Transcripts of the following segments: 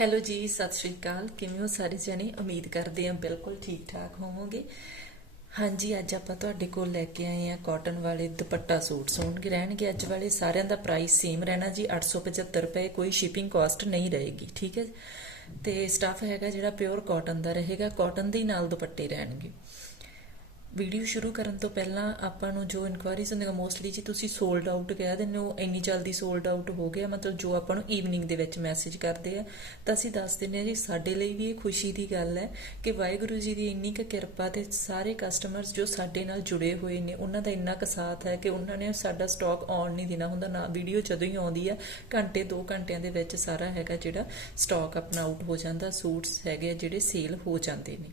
Hello ਜੀ, ਸਤਿ ਸ਼੍ਰੀ ਅਕਾਲ। ਕਿਵੇਂ ਹੋ ਸਾਰੇ ਜਣੇ? ਉਮੀਦ ਕਰਦੇ ਹਾਂ ਬਿਲਕੁਲ ਠੀਕ ਠਾਕ ਹੋਵੋਗੇ। ਹਾਂਜੀ, ਅੱਜ ਆਪਾਂ ਤੁਹਾਡੇ ਕੋਲ ਲੈ ਕੇ ਆਏ ਹਾਂ ਕਾਟਨ ਵਾਲੇ ਦੁਪੱਟਾ ਸੂਟ ਸੋਣਗੇ ਰਹਿਣਗੇ ਅੱਜ ਵਾਲੇ। ਸਾਰਿਆਂ ਦਾ ਪ੍ਰਾਈਸ ਸੇਮ ਰਹਿਣਾ ਜੀ 875 ਰੁਪਏ। ਕੋਈ ਸ਼ਿਪਿੰਗ ਕਾਸਟ ਨਹੀਂ ਰਹੇਗੀ, ਠੀਕ ਹੈ ਤੇ ਸਟਾਫ ਹੈਗਾ ਜਿਹੜਾ ਪਿਓਰ ਕਾਟਨ ਦਾ ਰਹੇਗਾ। ਕਾਟਨ ਦੇ ਨਾਲ ਦੁਪੱਟੇ ਰਹਿਣਗੇ। ਵੀਡੀਓ ਸ਼ੁਰੂ ਕਰਨ ਤੋਂ ਪਹਿਲਾਂ ਆਪਾਂ ਨੂੰ ਜੋ ਇਨਕੁਆਇਰੀਜ਼ ਹੁੰਦੀਆਂ ਮੋਸਟਲੀ ਜੀ ਤੁਸੀਂ ਸੋਲਡ ਆਊਟ ਕਹਿ ਦਿੰਦੇ ਹੋ, ਇੰਨੀ ਜਲਦੀ ਸੋਲਡ ਆਊਟ ਹੋ ਗਿਆ, ਮਤਲਬ ਜੋ ਆਪਾਂ ਨੂੰ ਈਵਨਿੰਗ ਦੇ ਵਿੱਚ ਮੈਸੇਜ ਕਰਦੇ ਆ, ਤਾਂ ਅਸੀਂ ਦੱਸ ਦਿੰਦੇ ਆ ਜੀ, ਸਾਡੇ ਲਈ ਵੀ ਇਹ ਖੁਸ਼ੀ ਦੀ ਗੱਲ ਹੈ ਕਿ ਵਾਹਿਗੁਰੂ ਜੀ ਦੀ ਇੰਨੀ ਕੁ ਕਿਰਪਾ ਤੇ ਸਾਰੇ ਕਸਟਮਰਸ ਜੋ ਸਾਡੇ ਨਾਲ ਜੁੜੇ ਹੋਏ ਨੇ, ਉਹਨਾਂ ਦਾ ਇੰਨਾ ਕੁ ਸਾਥ ਹੈ ਕਿ ਉਹਨਾਂ ਨੇ ਸਾਡਾ ਸਟਾਕ ਆਉਣ ਨਹੀਂ ਦੇਣਾ ਹੁੰਦਾ, ਨਾ ਵੀਡੀਓ ਜਦੋਂ ਹੀ ਆਉਂਦੀ ਆ, ਘੰਟੇ 2 ਘੰਟਿਆਂ ਦੇ ਵਿੱਚ ਸਾਰਾ ਹੈਗਾ ਜਿਹੜਾ ਸਟਾਕ ਆਪਣਾ ਆਊਟ ਹੋ ਜਾਂਦਾ, ਸੂਟਸ ਹੈਗੇ ਆ ਜਿਹੜੇ ਸੇਲ ਹੋ ਜਾਂਦੇ ਨੇ।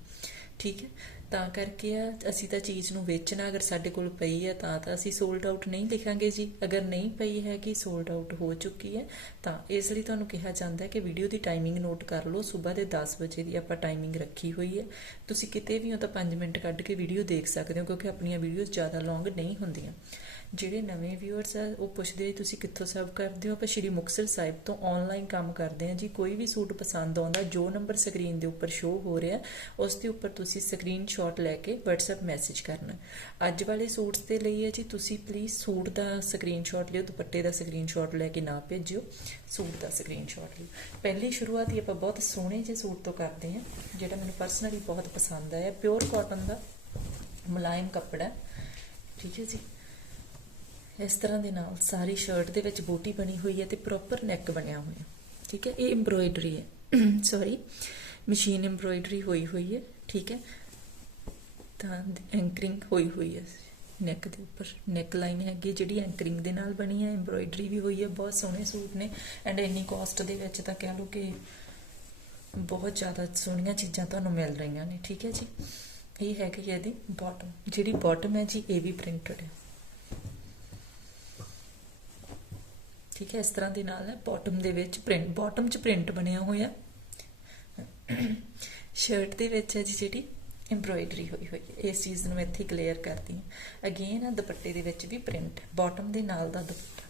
ਠੀਕ ਹੈ? ਤਾਂ ਕਰਕੇ ਆ, ਅਸੀਂ ਤਾਂ ਚੀਜ਼ ਨੂੰ ਵੇਚਣਾ ਅਗਰ ਸਾਡੇ ਕੋਲ ਪਈ ਹੈ ਤਾਂ ਤਾਂ ਅਸੀਂ ਸੋਲਡ ਆਊਟ ਨਹੀਂ ਲਿਖਾਂਗੇ ਜੀ। ਅਗਰ ਨਹੀਂ ਪਈ ਹੈ ਕਿ ਸੋਲਡ ਆਊਟ ਹੋ ਚੁੱਕੀ ਹੈ, ਤਾਂ ਇਸ ਲਈ ਤੁਹਾਨੂੰ ਕਿਹਾ ਜਾਂਦਾ ਹੈ ਕਿ ਵੀਡੀਓ ਦੀ ਟਾਈਮਿੰਗ ਨੋਟ ਕਰ ਲਓ। ਸਵੇਰ ਦੇ 10 ਵਜੇ ਦੀ ਆਪਾਂ ਟਾਈਮਿੰਗ ਰੱਖੀ ਹੋਈ ਹੈ। ਤੁਸੀਂ ਕਿਤੇ ਵੀ ਹੋ ਤਾਂ 5 ਮਿੰਟ ਕੱਢ ਕੇ ਵੀਡੀਓ ਦੇਖ ਸਕਦੇ ਹੋ, ਕਿਉਂਕਿ ਆਪਣੀਆਂ ਵੀਡੀਓਜ਼ ਜ਼ਿਆਦਾ ਲੌਂਗ ਨਹੀਂ ਹੁੰਦੀਆਂ। ਜਿਹੜੇ ਨਵੇਂ ਵਿਊਅਰਸ ਆ, ਉਹ ਪੁੱਛਦੇ ਆ ਤੁਸੀਂ ਕਿੱਥੋਂ ਸਰਵ ਕਰਦੇ ਹੋ? ਆਪਾਂ ਸ਼੍ਰੀ ਮੁਕਤਸਰ ਸਾਹਿਬ ਤੋਂ ਆਨਲਾਈਨ ਕੰਮ ਕਰਦੇ ਆ ਜੀ। ਕੋਈ ਵੀ ਸੂਟ ਪਸੰਦ ਆਉਂਦਾ, ਜੋ ਨੰਬਰ ਸਕਰੀਨ ਦੇ ਉੱਪਰ ਸ਼ੋ ਹੋ ਰਿਹਾ, ਉਸ ਦੇ ਉੱਪਰ ਤੁਸੀਂ ਸਕਰੀਨਸ਼ਾਟ ਲੈ ਕੇ WhatsApp ਮੈਸੇਜ ਕਰਨਾ। ਅੱਜ ਵਾਲੇ ਸੂਟਸ ਦੇ ਲਈ ਹੈ ਜੀ, ਤੁਸੀਂ ਪਲੀਜ਼ ਸੂਟ ਦਾ ਸਕਰੀਨਸ਼ਾਟ ਲਿਓ, ਦੁਪੱਟੇ ਦਾ ਸਕਰੀਨਸ਼ਾਟ ਲੈ ਕੇ ਨਾ ਭੇਜਿਓ, ਸੂਟ ਦਾ ਸਕਰੀਨਸ਼ਾਟ ਲਿਓ। ਪਹਿਲੀ ਸ਼ੁਰੂਆਤ ਹੀ ਆਪਾਂ ਬਹੁਤ ਸੋਹਣੇ ਜਿਹੇ ਸੂਟ ਤੋਂ ਕਰਦੇ ਹਾਂ, ਜਿਹੜਾ ਮੈਨੂੰ ਪਰਸਨਲੀ ਬਹੁਤ ਪਸੰਦ ਆਇਆ। ਪਿਓਰ ਕਾਟਨ ਦਾ ਮੁਲਾਇਮ ਕੱਪੜਾ। ਠੀਕ ਹੈ ਜੀ? ਇਸ ਤਰ੍ਹਾਂ ਦੇ ਨਾਲ ਸਾਰੀ ਸ਼ਰਟ ਦੇ ਵਿੱਚ ਬੂਟੀ ਬਣੀ ਹੋਈ ਹੈ ਤੇ ਪ੍ਰੋਪਰ ਨੈਕ ਬਣਿਆ ਹੋਇਆ। ਠੀਕ ਹੈ? ਇਹ ਐਮਬ੍ਰੋਇਡਰੀ ਹੈ। ਸੌਰੀ ਮਸ਼ੀਨ ਐਮਬ੍ਰੋਇਡਰੀ ਹੋਈ ਹੋਈ ਹੈ। ਠੀਕ ਹੈ? ਤਾਂ ਐਂਕਰਿੰਗ ਹੋਈ ਹੋਈ ਹੈ ਨੈਕ ਦੇ ਉੱਪਰ ਨੈਕ ਲਾਈਨ ਹੈਗੀ ਜਿਹੜੀ ਐਂਕਰਿੰਗ ਦੇ ਨਾਲ ਬਣੀ ਹੈ ਐਮਬ੍ਰੋਇਡਰੀ ਵੀ ਹੋਈ ਹੈ, ਬਹੁਤ ਸੋਹਣੇ ਸੂਟ ਨੇ ਐਂਡ ਇੰਨੀ ਕਾਸਟ ਦੇ ਵਿੱਚ ਤਾਂ ਕਹਿ ਲਓ ਕਿ ਬਹੁਤ ਜ਼ਿਆਦਾ ਸੋਹਣੀਆਂ ਚੀਜ਼ਾਂ ਤੁਹਾਨੂੰ ਮਿਲ ਰਹੀਆਂ ਨੇ, ਠੀਕ ਹੈ ਜੀ? ਇਹ ਹੈਗੀ ਇਹਦੀ ਬਾਟਮ ਜਿਹੜੀ ਬਾਟਮ ਹੈ ਜੀ, ਇਹ ਵੀ ਪ੍ਰਿੰਟਡ ਹੈ। ਠੀਕ ਹੈ, ਇਸ ਤਰ੍ਹਾਂ ਦੇ ਨਾਲ ਹੈ ਬਾਟਮ ਦੇ ਵਿੱਚ ਪ੍ਰਿੰਟ ਬਾਟਮ 'ਚ ਪ੍ਰਿੰਟ ਬਣਿਆ ਹੋਇਆ। ਸ਼ਰਟ ਦੇ ਵਿੱਚ ਹੈ ਜੀ ਜਿਹੜੀ ਐਮਬ੍ਰੋਇਡਰੀ ਹੋਈ ਹੋਈ ਹੈ। ਇਸ ਚੀਜ਼ ਨੂੰ ਇੱਥੇ ਕਲੀਅਰ ਕਰਦੀ ਹਾਂ। ਅਗੇਨ ਆ ਦੁਪੱਟੇ ਦੇ ਵਿੱਚ ਵੀ ਪ੍ਰਿੰਟ ਬਾਟਮ ਦੇ ਨਾਲ ਦਾ ਦੁਪੱਟਾ।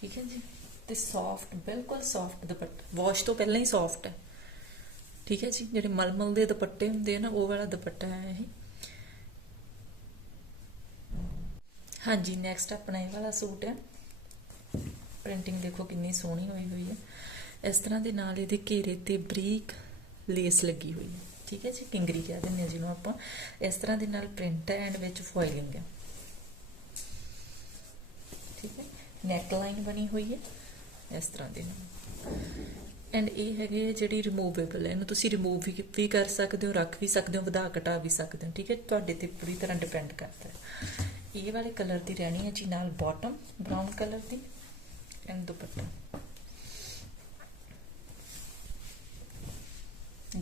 ਠੀਕ ਹੈ ਜੀ? ਤੇ ਸੌਫਟ ਬਿਲਕੁਲ ਸੌਫਟ ਦੁਪੱਟਾ। ਵਾਸ਼ ਤੋਂ ਪਹਿਲਾਂ ਹੀ ਸੌਫਟ ਹੈ। ਠੀਕ ਹੈ ਜੀ? ਜਿਹੜੇ ਮਲਮਲ ਦੇ ਦੁਪੱਟੇ ਹੁੰਦੇ ਆ ਨਾ, ਉਹ ਵਾਲਾ ਦੁਪੱਟਾ ਹੈ ਇਹ। ਹਾਂਜੀ ਨੈਕਸਟ ਆਪਣਾ ਇਹ ਵਾਲਾ ਸੂਟ ਹੈ। ਪ੍ਰਿੰਟਿੰਗ ਦੇਖੋ ਕਿੰਨੀ ਸੋਹਣੀ ਹੋਈ ਹੋਈ ਹੈ। ਇਸ ਤਰ੍ਹਾਂ ਦੇ ਨਾਲ ਇਹਦੇ ਘੇਰੇ ਤੇ ਬਰੀਕ ਲੇਸ ਲੱਗੀ ਹੋਈ ਹੈ। ਠੀਕ ਹੈ ਜੀ, ਕਿੰਗਰੀ ਕਹਿ ਦਿੰਦੇ ਆ ਜਿਹਨੂੰ ਆਪਾਂ। ਇਸ ਤਰ੍ਹਾਂ ਦੇ ਨਾਲ ਪ੍ਰਿੰਟ ਹੈ ਐਂਡ ਵਿੱਚ ਫੋਇਲਿੰਗ ਹੈ। ਠੀਕ ਹੈ ਨੈਕ ਲਾਈਨ ਬਣੀ ਹੋਈ ਹੈ, ਇਸ ਤਰ੍ਹਾਂ ਦੇ ਨਾਲ। ਐਂਡ ਇਹ ਹੈਗੇ ਜਿਹੜੀ ਰਿਮੂਵੇਬਲ ਹੈ। ਇਹਨੂੰ ਤੁਸੀਂ ਰਿਮੂਵ ਵੀ ਕਰ ਸਕਦੇ ਹੋ, ਰੱਖ ਵੀ ਸਕਦੇ ਹੋ, ਵਧਾ ਘਟਾ ਵੀ ਸਕਦੇ ਹੋ। ਠੀਕ ਹੈ, ਤੁਹਾਡੇ ਤੇ ਪੂਰੀ ਤਰ੍ਹਾਂ ਡਿਪੈਂਡ ਕਰਦਾ ਹੈ। ਇਹ ਵਾਲੇ ਕਲਰ ਦੀ ਰਹਿਣੀ ਹੈ ਜੀ ਨਾਲ ਬਾਟਮ ਬ੍ਰਾਊਨ ਕਲਰ ਦੀ ਐਂਡ ਦੁਪੱਟਾ।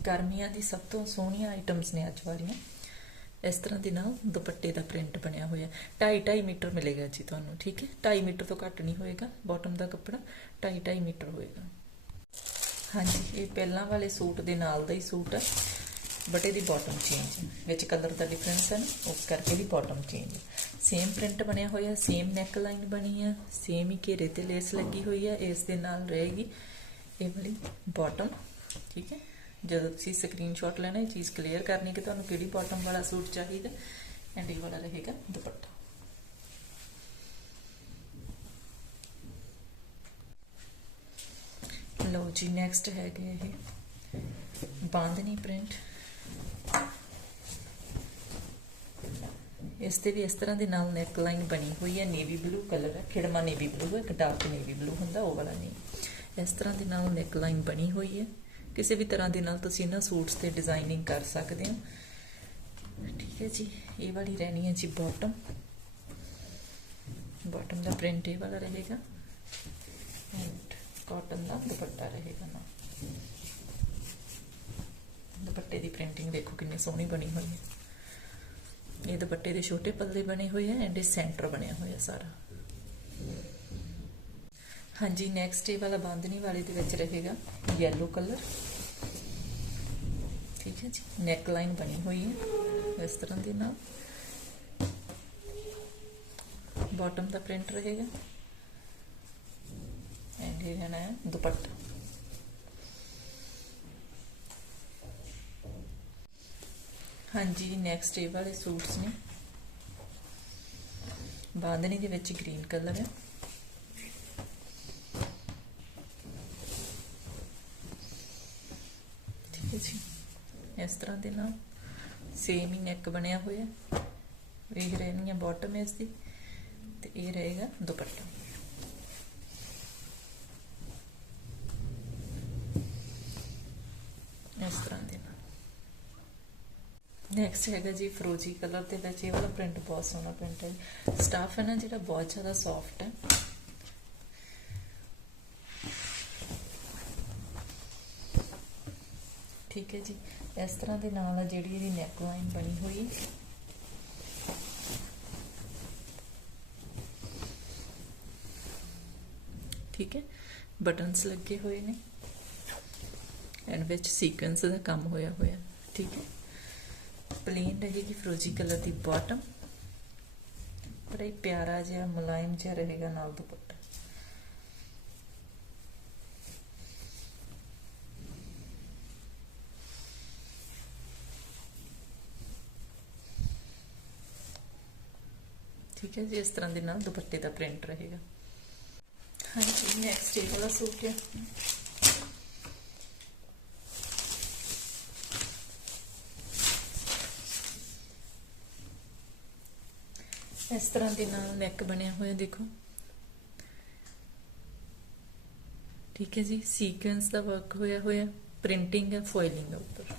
ਗਰਮੀਆਂ ਦੀ ਸਭ ਤੋਂ ਸੋਹਣੀਆਂ ਆਈਟਮਸ ਨੇ ਅੱਜ ਵਾਲੀਆਂ। ਇਸ ਤਰ੍ਹਾਂ ਦੇ ਨਾਲ ਦੁਪੱਟੇ ਦਾ ਪ੍ਰਿੰਟ ਬਣਿਆ ਹੋਇਆ 2.5 2.5 ਮੀਟਰ ਮਿਲੇਗਾ ਜੀ ਤੁਹਾਨੂੰ, ਠੀਕ ਹੈ? 2.5 ਮੀਟਰ ਤੋਂ ਘੱਟ ਨਹੀਂ ਹੋਏਗਾ ਬਾਟਮ ਦਾ ਕੱਪੜਾ 2.5 2.5 ਮੀਟਰ ਹੋਏਗਾ। ਹਾਂਜੀ, ਇਹ ਪਹਿਲਾਂ ਵਾਲੇ ਸੂਟ ਦੇ ਨਾਲ ਦਾ ਹੀ ਸੂਟ ਹੈ। ਬਟ ਇਹਦੀ ਬਾਟਮ ਚੇਂਜ ਹੈ। ਵਿੱਚ ਕਲਰ ਦਾ ਡਿਫਰੈਂਸ ਹੈ ਨਾ, ਉਸ ਕਰਕੇ ਵੀ ਬਾਟਮ ਚੇਂਜ ਹੈ। ਸੇਮ ਪ੍ਰਿੰਟ ਬਣਿਆ ਹੋਇਆ ਸੇਮ ਨੈਕ ਲਾਈਨ ਬਣੀ ਹੈ ਸੇਮ ਹੀ ਘੇਰੇ ਤੇ ਲੇਸ ਲੱਗੀ ਹੋਈ ਹੈ। ਇਸ ਦੇ ਨਾਲ ਰਹੇਗੀ ਇਹ ਵਾਲੀ ਬਾਟਮ ਠੀਕ ਹੈ? ਜਦੋਂ ਤੁਸੀਂ ਸਕਰੀਨਸ਼ਾਟ ਲੈਣਾ, ਇਹ ਚੀਜ਼ ਕਲੀਅਰ ਕਰਨੀ ਕਿ ਤੁਹਾਨੂੰ ਕਿਹੜੀ ਬਾਟਮ ਵਾਲਾ ਸੂਟ ਚਾਹੀਦਾ ਐਂਡ ਇਹ ਵਾਲਾ ਰਹੇਗਾ ਦੁਪੱਟਾ। ਲੋ ਜੀ ਨੈਕਸਟ ਹੈਗੇ ਇਹ ਬਾਂਦਨੀ ਪ੍ਰਿੰਟ ਇਸ ਤੇ ਵੀ ਇਸ ਤਰ੍ਹਾਂ ਦੇ ਨਾਲ ਨੈਕ ਲਾਈਨ ਬਣੀ ਹੋਈ ਹੈ ਨੇਵੀ ਬਲੂ ਕਲਰ ਹੈ, ਖਿੜਮਾ ਨੇਵੀ ਬਲੂ ਹੈ, ਇੱਕ ਡਾਰਕ ਨੇਵੀ ਬਲੂ ਹੁੰਦਾ, ਉਹ ਵਾਲਾ ਨਹੀਂ। ਇਸ ਤਰ੍ਹਾਂ ਦੇ ਨਾਲ ਨੈਕ ਲਾਈਨ ਬਣੀ ਹੋਈ ਹੈ। ਕਿਸੇ ਵੀ ਤਰ੍ਹਾਂ ਦੇ ਨਾਲ ਤੁਸੀਂ ਇਹਨਾਂ ਸੂਟਸ ਤੇ ਡਿਜ਼ਾਈਨਿੰਗ ਕਰ ਸਕਦੇ ਹੋ। ਠੀਕ ਹੈ ਜੀ, ਇਹ ਵਾਲੀ ਰਹਿਣੀ ਹੈ ਜੀ ਬਾਟਮ ਬਾਟਮ ਦਾ ਪ੍ਰਿੰਟ ਇਹ ਵਾਲਾ ਰਹੇਗਾ ਐਂਡ ਕਾਟਨ ਦਾ ਦੁਪੱਟਾ ਰਹੇਗਾ ਨਾ। ਦੁਪੱਟੇ ਦੀ ਪ੍ਰਿੰਟਿੰਗ ਦੇਖੋ ਕਿੰਨੀ ਸੋਹਣੀ ਬਣੀ ਹੋਈ ਹੈ। ਇਹ ਦੁਪੱਟੇ ਦੇ ਛੋਟੇ ਪੱਲੇ ਬਣੇ ਹੋਏ ਆ ਐਂਡ ਇਹ ਸੈਂਟਰ ਬਣਿਆ ਹੋਇਆ ਸਾਰਾ। ਹਾਂਜੀ ਨੈਕਸਟ ਇਹ ਵਾਲਾ ਬਾਂਦਨੀ ਵਾਲੇ ਦੇ ਵਿੱਚ ਰਹੇਗਾ yellow ਕਲਰ ਹੈ ਜੀ ਨੈਕ ਲਾਈਨ ਬਣੀ ਹੋਈ ਹੈ ਇਸ ਤਰ੍ਹਾਂ ਦੇ ਨਾਲ ਬਾਟਮ ਦਾ ਪ੍ਰਿੰਟ ਰਹੇਗਾ ਐਂਡ ਇਹ ਰਹਿਣਾ ਹੈ ਦੁਪੱਟਾ ਹਾਂਜੀ ਨੈਕਸਟ ਇਹ ਵਾਲੇ ਸੂਟਸ ਨੇ ਬਾਂਦਨੀ ਦੇ ਵਿੱਚ ਗ੍ਰੀਨ ਕਲਰ ਹੈ ਠੀਕ ਹੈ ਜੀ ਇਸ ਤਰ੍ਹਾਂ ਦੇ ਨਾਲ। ਸੇਮ ਹੀ ਨੈਕ ਬਣਿਆ ਹੋਇਆ। ਇਹ ਰਹਿਣੀ ਹੈ ਬਾਟਮ ਇਸ ਦੀ। ਤੇ ਇਹ ਰਹੇਗਾ ਦੁਪੱਟਾ। ਇਸ ਤਰ੍ਹਾਂ ਦੇ ਨਾਲ। ਨੈਕਸਟ ਹੈਗਾ ਜੀ ਫਰੋਜੀ ਕਲਰ ਦੇ ਵਿੱਚ। ਇਹ ਵਾਲਾ ਪ੍ਰਿੰਟ ਬਹੁਤ ਸੋਹਣਾ ਪ੍ਰਿੰਟ ਹੈ। ਸਟਾਫ ਹੈ ਨਾ ਜਿਹੜਾ ਬਹੁਤ ਜ਼ਿਆਦਾ ਸੌਫਟ ਹੈ। ਠੀਕ ਹੈ ਜੀ। ਇਸ ਤਰ੍ਹਾਂ ਦੇ ਨਾਲ ਆ ਜਿਹੜੀ ਇਹਦੀ ਨੈਕ ਲਾਈਨ ਬਣੀ ਹੋਈ। ਠੀਕ ਹੈ? ਬਟਨਸ ਲੱਗੇ ਹੋਏ ਨੇ। ਐਂਡ ਵਿੱਚ ਸੀਕੁਐਂਸ ਦਾ ਕੰਮ ਹੋਇਆ ਹੋਇਆ। ਠੀਕ ਹੈ? ਪਲੇਨ ਰਹੇਗੀ ਫਰੋਜੀ ਕਲਰ ਦੀ ਬਾਟਮ ਬੜਾ ਹੀ ਪਿਆਰਾ ਜਿਹਾ, ਮੁਲਾਇਮ ਜਿਹਾ ਰਹੇਗਾ ਨਾਲ ਦੁਪੱਟਾ। ਠੀਕ ਹੈ ਜੀ ਇਸ ਤਰ੍ਹਾਂ ਦੇ ਨਾਲ ਦੁਪੱਟੇ ਦਾ ਪ੍ਰਿੰਟ ਰਹੇਗਾ। ਹਾਂਜੀ ਨੈਕਸਟ ਇਹ ਵਾਲਾ ਸੂਟ ਹੈ। ਇਸ ਤਰ੍ਹਾਂ ਦੇ ਨਾਲ ਨੈਕ ਬਣਿਆ ਹੋਇਆ ਦੇਖੋ। ਠੀਕ ਹੈ ਜੀ ਸੀਕੁਐਂਸ ਦਾ ਵਰਕ ਹੋਇਆ ਹੋਇਆ ਪ੍ਰਿੰਟਿੰਗ ਹੈ ਫੋਇਲਿੰਗ ਹੈ ਉੱਪਰ।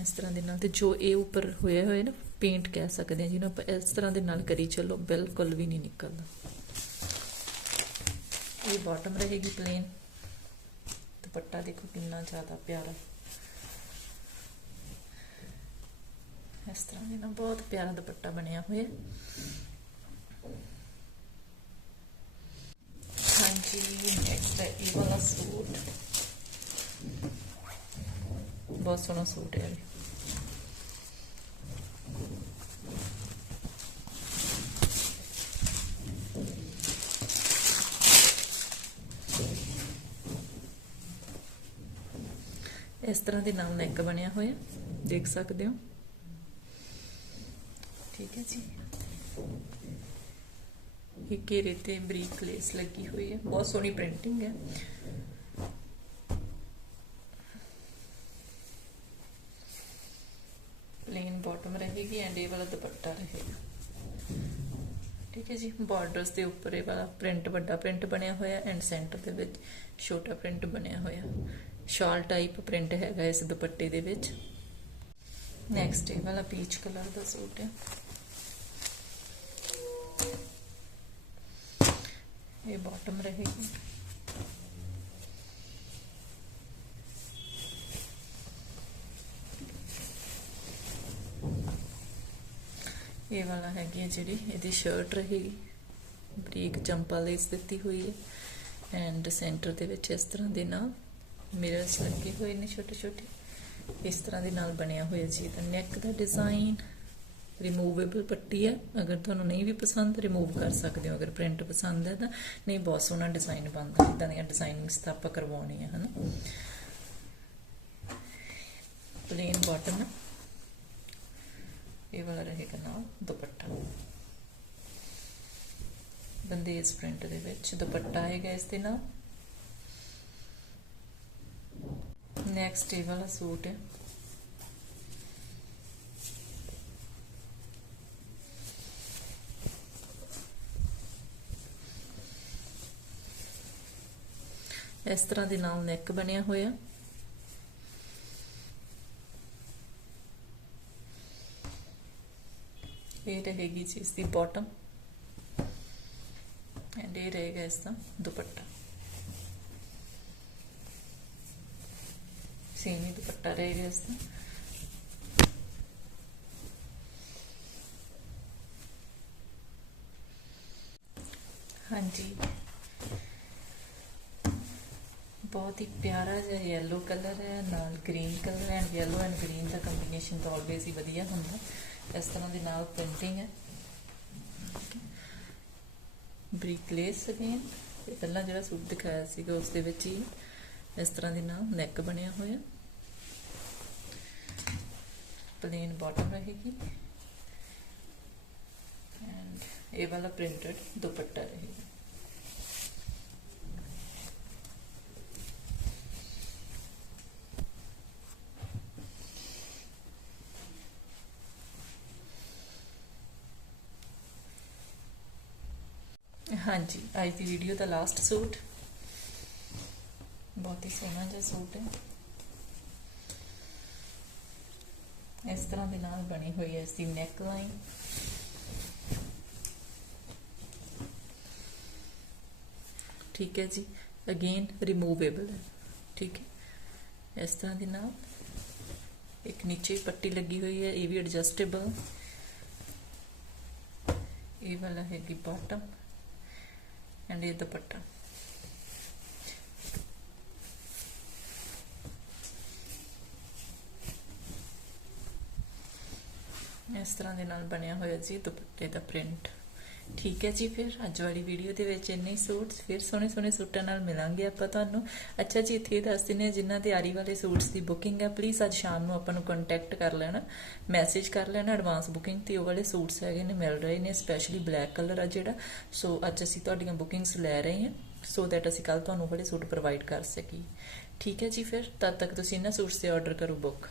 ਇਸ ਤਰ੍ਹਾਂ ਦੇ ਨਾਲ ਤੇ ਜੋ ਇਹ ਉੱਪਰ ਹੋਇਆ ਹੋਇਆ ਨਾ ਪੇਂਟ ਕਹਿ ਸਕਦੇ ਹਾਂ, ਜਿਹਨੂੰ ਆਪਾਂ ਇਸ ਤਰ੍ਹਾਂ ਦੇ ਨਾਲ ਕਰੀ ਚੱਲੋ, ਬਿਲਕੁਲ ਵੀ ਨਹੀਂ ਨਿਕਲਦਾ। ਇਹ ਬਾਟਮ ਰਹੇਗੀ ਪਲੇਨ ਦੁਪੱਟਾ ਦੇਖੋ ਕਿੰਨਾ ਜ਼ਿਆਦਾ ਪਿਆਰਾ। ਇਸ ਤਰ੍ਹਾਂ ਦੇ ਨਾਲ ਬਹੁਤ ਪਿਆਰਾ ਦੁਪੱਟਾ ਬਣਿਆ ਹੋਇਆ। ਹਾਂਜੀ ਨੈਕਸਟ ਹੈ ਇਹ ਵਾਲਾ ਸੂਟ। ਬਹੁਤ ਸੋਹਣਾ ਸੂਟ ਹੈ ਇਸ ਤਰ੍ਹਾਂ ਦੇ ਨਾਲ ਨੈਕ ਬਣਿਆ ਹੋਇਆ, ਦੇਖ ਸਕਦੇ ਹੋ। ਠੀਕ ਹੈ ਜੀ। ਇਹ ਘੇਰੇ ਤੇ ਬਰੀਕ ਲੇਸ ਲੱਗੀ ਹੋਈ ਹੈ। ਬਹੁਤ ਸੋਹਣੀ ਪ੍ਰਿੰਟਿੰਗ ਹੈ। ਪਲੇਨ ਬਾਟਮ ਰਹੇਗੀ ਐਂਡ ਇਹ ਵਾਲਾ ਦੁਪੱਟਾ ਰਹੇਗਾ। ਠੀਕ ਹੈ ਜੀ। ਬਾਰਡਰਸ ਦੇ ਉੱਪਰ ਇਹ ਵਾਲਾ ਪ੍ਰਿੰਟ ਵੱਡਾ ਪ੍ਰਿੰਟ ਬਣਿਆ ਹੋਇਆ ਐਂਡ ਸੈਂਟਰ ਦੇ ਵਿੱਚ ਛੋਟਾ ਪ੍ਰਿੰਟ ਬਣਿਆ ਹੋਇਆ। ਸ਼ਾਲ ਟਾਈਪ ਪ੍ਰਿੰਟ ਹੈਗਾ ਇਸ ਦੁਪੱਟੇ ਦੇ ਵਿੱਚ। ਨੈਕਸਟ ਇਹ ਵਾਲਾ ਪੀਚ ਕਲਰ ਦਾ ਸੂਟ ਹੈ। ਇਹ ਬਾਟਮ ਰਹੇਗੀ। ਇਹ ਵਾਲਾ ਹੈਗੀ ਹੈ ਜਿਹੜੀ ਇਹਦੀ ਸ਼ਰਟ ਰਹੇਗੀ ਬਰੀਕ ਚੰਪਾ ਲੇਸ ਦਿੱਤੀ ਹੋਈ ਹੈ। ਐਂਡ ਸੈਂਟਰ ਦੇ ਵਿੱਚ ਇਸ ਤਰ੍ਹਾਂ ਦੇ ਨਾਲ। ਮਿਰਰਸ ਲੱਗੇ ਹੋਏ ਨੇ ਛੋਟੇ ਛੋਟੇ। ਇਸ ਤਰ੍ਹਾਂ ਦੇ ਨਾਲ ਬਣਿਆ ਹੋਇਆ ਜੀ ਤਾਂ ਨੈਕ ਦਾ ਡਿਜ਼ਾਈਨ ਰਿਮੂਵੇਬਲ ਪੱਟੀ ਹੈ। ਅਗਰ ਤੁਹਾਨੂੰ ਨਹੀਂ ਵੀ ਪਸੰਦ ਰਿਮੂਵ ਕਰ ਸਕਦੇ ਹੋ। ਅਗਰ ਪ੍ਰਿੰਟ ਪਸੰਦ ਹੈ ਤਾਂ ਨਹੀਂ, ਬਹੁਤ ਸੋਹਣਾ ਡਿਜ਼ਾਈਨ ਬਣਦਾ। ਇਦਾਂ ਦੀਆਂ ਡਿਜ਼ਾਈਨਿੰਗਸ ਤਾਂ ਆਪਾਂ ਕਰਵਾਉਣੀ ਹੈ ਹਨਾ ਪਲੇਨ ਬਾਟਮ ਇਹ ਵਾਲਾ ਰਹੇਗਾ ਨਾਲ ਦੁਪੱਟਾ। ਬੰਦੇਜ ਪ੍ਰਿੰਟ ਦੇ ਵਿੱਚ ਦੁਪੱਟਾ ਆਏਗਾ ਇਸ ਦੇ ਨਾਲ। ਨੈਕਸਟ ਇਹ ਵਾਲਾ ਸੂਟ ਹੈ ਇਸ ਤਰ੍ਹਾਂ ਦੇ ਨਾਲ ਨੈਕ ਬਣਿਆ ਹੋਇਆ ਇਹ ਰਹੇਗੀ ਜੀ ਇਸ ਦੀ ਬਾਟਮ ਐਂਡ ਇਹ ਰਹੇਗਾ ਇਸ ਦਾ ਦੁਪੱਟਾ ਸੇਮ ਹੀ ਦੁਪੱਟਾ ਰਹੇਗਾ ਇਸ ਦਾ ਹਾਂਜੀ। ਬਹੁਤ ਹੀ ਪਿਆਰਾ ਜਿਹਾ yellow ਕਲਰ ਹੈ, ਨਾਲ green colour and yellow and green ਦਾ ਕੰਬੀਨੇਸ਼ਨ ਤਾਂ ਆਲਵੇਜ਼ ਹੀ ਵਧੀਆ ਹੁੰਦਾ। ਇਸ ਤਰ੍ਹਾਂ ਦੇ ਨਾਲ ਪ੍ਰਿੰਟਿੰਗ ਹੈ। ਬਰੀਕ ਲੇਸ ਅਗੇਨ ਇਹ ਪਹਿਲਾਂ ਜਿਹੜਾ ਸੂਟ ਦਿਖਾਇਆ ਸੀਗਾ, ਉਸ ਦੇ ਵਿੱਚ ਹੀ ਇਸ ਤਰ੍ਹਾਂ ਦੇ ਨਾਲ ਨੈਕ ਬਣਿਆ ਹੋਇਆ। ਪਲੇਨ ਬਾਟਮ ਰਹੇਗੀ ਐਂਡ ਇਹ ਵਾਲਾ ਪ੍ਰਿੰਟਡ ਦੁਪੱਟਾ ਰਹੇਗਾ ਹਾਂਜੀ ਅੱਜ ਦੀ ਵੀਡੀਓ ਦਾ ਲਾਸਟ ਸੂਟ ਬਹੁਤ ਹੀ ਸੋਹਣਾ ਜਿਹਾ ਸੂਟ ਹੈ ਇਸ ਤਰ੍ਹਾਂ ਦੇ ਨਾਲ ਬਣੀ ਹੋਈ ਹੈ, ਇਸ ਦੀ ਨੈਕ ਲਾਈਨ ਠੀਕ ਹੈ ਜੀ। ਅਗੇਨ ਰਿਮੂਵੇਬਲ ਹੈ। ਠੀਕ ਹੈ। ਇਸ ਤਰ੍ਹਾਂ ਦੇ ਨਾਲ ਇੱਕ ਨੀਚੇ ਪੱਟੀ ਲੱਗੀ ਹੋਈ ਹੈ, ਇਹ ਵੀ ਐਡਜਸਟੇਬਲ ਇਹ ਵਾਲਾ ਹੈਗੀ ਬਾਟਮ ਐਂਡ ਇਹ ਦੁਪੱਟਾ। ਇਸ ਤਰ੍ਹਾਂ ਦੇ ਨਾਲ ਬਣਿਆ ਹੋਇਆ ਜੀ ਦੁਪੱਟੇ ਦਾ ਪ੍ਰਿੰਟ ਠੀਕ ਹੈ ਜੀ ਫਿਰ, ਅੱਜ ਵਾਲੀ ਵੀਡੀਓ ਦੇ ਵਿੱਚ ਇੰਨੇ ਹੀ ਸੂਟ ਫਿਰ ਸੋਹਣੇ ਸੋਹਣੇ ਸੂਟਾਂ ਨਾਲ ਮਿਲਾਂਗੇ ਆਪਾਂ ਤੁਹਾਨੂੰ। ਅੱਛਾ ਜੀ, ਇੱਥੇ ਦੱਸ ਦਿੰਦੇ ਹਾਂ, ਜਿਨ੍ਹਾਂ ਦੇ ਆਰੀ ਵਾਲੇ ਸੂਟਸ ਦੀ ਬੁਕਿੰਗ ਹੈ ਪਲੀਜ਼ ਅੱਜ ਸ਼ਾਮ ਨੂੰ ਆਪਾਂ ਨੂੰ ਕੰਟੈਕਟ ਕਰ ਲੈਣਾ ਮੈਸੇਜ ਕਰ ਲੈਣਾ ਐਡਵਾਂਸ ਬੁਕਿੰਗ ਤੇ ਉਹ ਵਾਲੇ ਸੂਟਸ ਹੈਗੇ ਨੇ, ਮਿਲ ਰਹੇ ਨੇ ਸਪੈਸ਼ਲੀ ਬਲੈਕ ਕਲਰ ਆ ਜਿਹੜਾ। ਸੋ ਅੱਜ ਅਸੀਂ ਤੁਹਾਡੀਆਂ ਬੁਕਿੰਗਸ ਲੈ ਰਹੇ ਹਾਂ ਸੋ ਦੈਟ ਅਸੀਂ ਕੱਲ ਤੁਹਾਨੂੰ ਉਹ ਵਾਲੇ ਸੂਟ ਪ੍ਰੋਵਾਈਡ ਕਰ ਸਕੀਏ। ਠੀਕ ਹੈ ਜੀ ਫਿਰ, ਤਦ ਤੱਕ ਤੁਸੀਂ ਇਹਨਾਂ ਸੂਟਸ ਦੇ ਆਰਡਰ ਕਰੋ ਬੁੱਕ